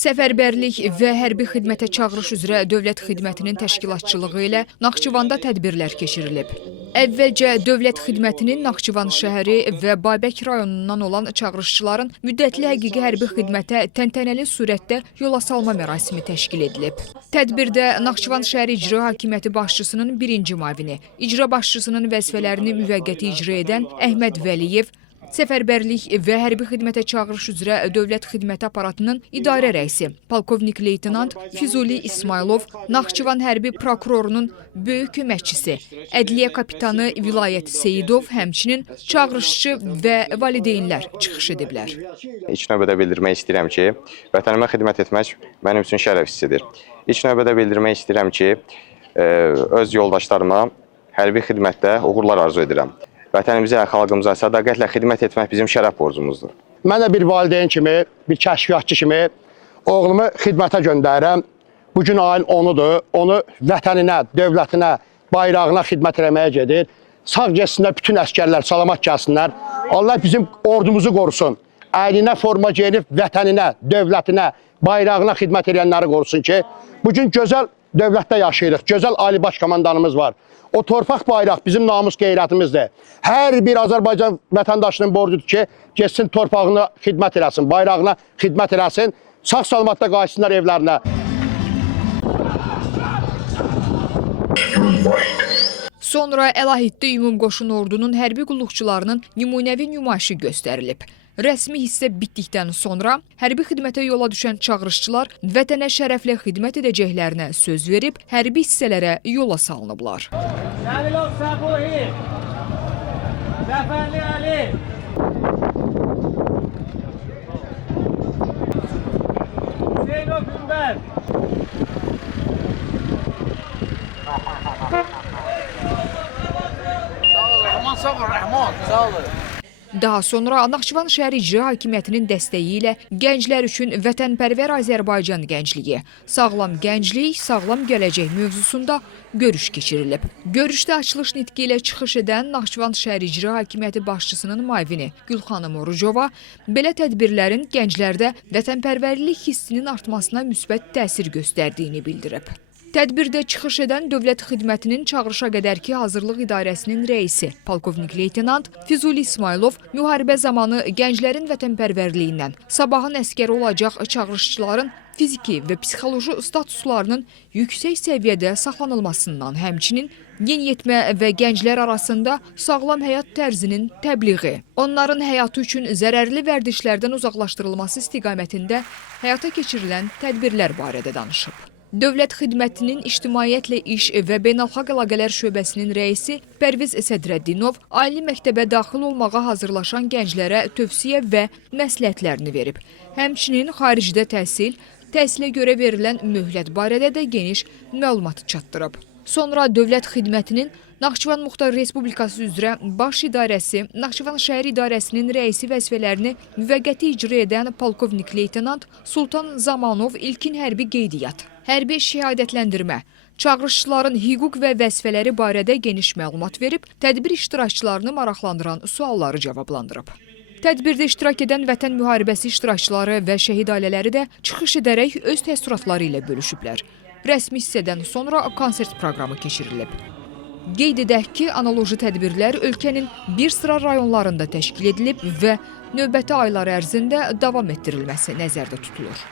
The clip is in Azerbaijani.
Səfərbərlik və hərbi xidmətə çağırış üzrə Dövlət Xidmətinin təşkilatçılığı ilə Naxçıvanda tədbirlər keçirilib. Əvvəlcə Dövlət Xidmətinin Naxçıvan şəhəri və Babək rayonundan olan çağırışçıların müddətli həqiqi hərbi xidmətə təntənəli surətdə yola salma mərasimi təşkil edilib. Tədbirdə Naxçıvan şəhəri İcra Hakimiyyəti başçısının birinci müavini, icra başçısının vəzifələrini müvəqqəti icra edən Əhməd Vəliyev, Səfərbərlik və hərbi xidmətə çağırış üzrə Dövlət Xidməti aparatının idarə rəisi, polkovnik leytenant Füzuli İsmailov, Naxçıvan hərbi prokurorunun böyük köməkçisi, ədliyyə kapitanı Vilayət Seyidov, həmçinin çağırışçı və valideynlər çıxış ediblər. İlk növbədə bildirmək istəyirəm ki, vətənimə xidmət etmək mənim üçün şərəf hissidir. İlk növbədə bildirmək istəyirəm ki, öz yoldaşlarıma hərbi xidmətdə uğurlar arzu edirəm. Vətənimizə, xalqımıza sədaqətlə xidmət etmək bizim şərəf borcumuzdur. Mən də bir valideyn kimi, bir kəşfiyyatçı kimi oğlumu xidmətə göndərirəm. Bugün ayın 10-udur. Onu vətəninə, dövlətinə, bayrağına xidmət eləməyə gedir. Sağ gəlsinlər bütün əskərlər, salamat gəlsinlər. Allah bizim ordumuzu qorusun. Əyninə forma geyinib vətəninə, dövlətinə, bayrağına xidmət edənləri qorusun ki, bugün gözəl dövlətdə yaşayırıq. Gözəl Ali Baş Komandanımız var. O torpaq bayraq bizim namus qeyrətimizdir. Hər bir Azərbaycan vətəndaşının borcudur ki, geçsin torpağına xidmət eləsin, bayrağına xidmət eləsin, sağ salamatda qayıtsınlar evlərinə. Sonra Əlahiddə Ümumqoşun ordunun hərbi qulluqçularının nümunəvi nümayişi göstərilib. Rəsmi hissə bitdikdən sonra hərbi xidmətə yola düşən çağırışçılar vətənə şərəflə xidmət edəcəklərinə söz verib, hərbi hissələrə yola salınıblar. Səbilov Səbuhi, Zəfərli Əli, Zeynov Gümbər. Aman sağ ol, Rəhman, sağ ol. Daha sonra Naxçıvan şəhər İcra Hakimiyyətinin dəstəyi ilə gənclər üçün Vətənpərvər Azərbaycan gəncliyi, sağlam gənclik, sağlam gələcək mövzusunda görüş keçirilib. Görüşdə açılış nitqi ilə çıxış edən Naxçıvan şəhər İcra Hakimiyyəti başçısının müavini Gülxanım Orucova belə tədbirlərin gənclərdə vətənpərvərlik hissinin artmasına müsbət təsir göstərdiyini bildirib. Tədbirdə çıxış edən Dövlət Xidmətinin çağırışa qədərki hazırlıq idarəsinin rəisi, polkovnik leytenant Füzuli İsmailov müharibə zamanı gənclərin vətənpərvərliyindən, sabahın əskəri olacaq çağırışçıların fiziki və psixoloji statuslarının yüksək səviyyədə saxlanılmasından, həmçinin yeniyetmə və gənclər arasında sağlam həyat tərzinin təbliği, onların həyatı üçün zərərli vərdişlərdən uzaqlaşdırılması istiqamətində həyata keçirilən tədbirlər barədə danışıb. Dövlət Xidmətinin İctimaiyyətlə İş və Beynəlxalq Əlaqələr şöbəsinin rəisi Pərviz Sədrəddinov ali məktəbə daxil olmağa hazırlaşan gənclərə tövsiyə və məsləhətlərini verib. Həmçinin xaricdə təhsilə görə verilən möhlət barədə də geniş məlumat çatdırıb. Sonra Dövlət Xidmətinin Naxçıvan Muxtar Respublikası üzrə Baş İdarəsi, Naxçıvan şəhər İdarəsinin rəisi vəzifələrini müvəqqəti icra edən polkovnik leytenant Sultan Zamanov ilkin hərbi qeydiyyat, hərbi şəhadətləndirmə, çağırışçıların hüquq və vəzifələri barədə geniş məlumat verib, tədbir iştirakçılarını maraqlandıran sualları cavablandırıb. Tədbirdə iştirak edən vətən müharibəsi iştirakçıları və şəhid ailələri də çıxış edərək öz təəssüratları ilə bölüşüblər. Rəsmi hissədən sonra konsert proqramı keçirilib. Qeyd edək ki, analoji tədbirlər ölkənin bir sıra rayonlarında təşkil edilib və növbəti aylar ərzində davam etdirilməsi nəzərdə tutulur.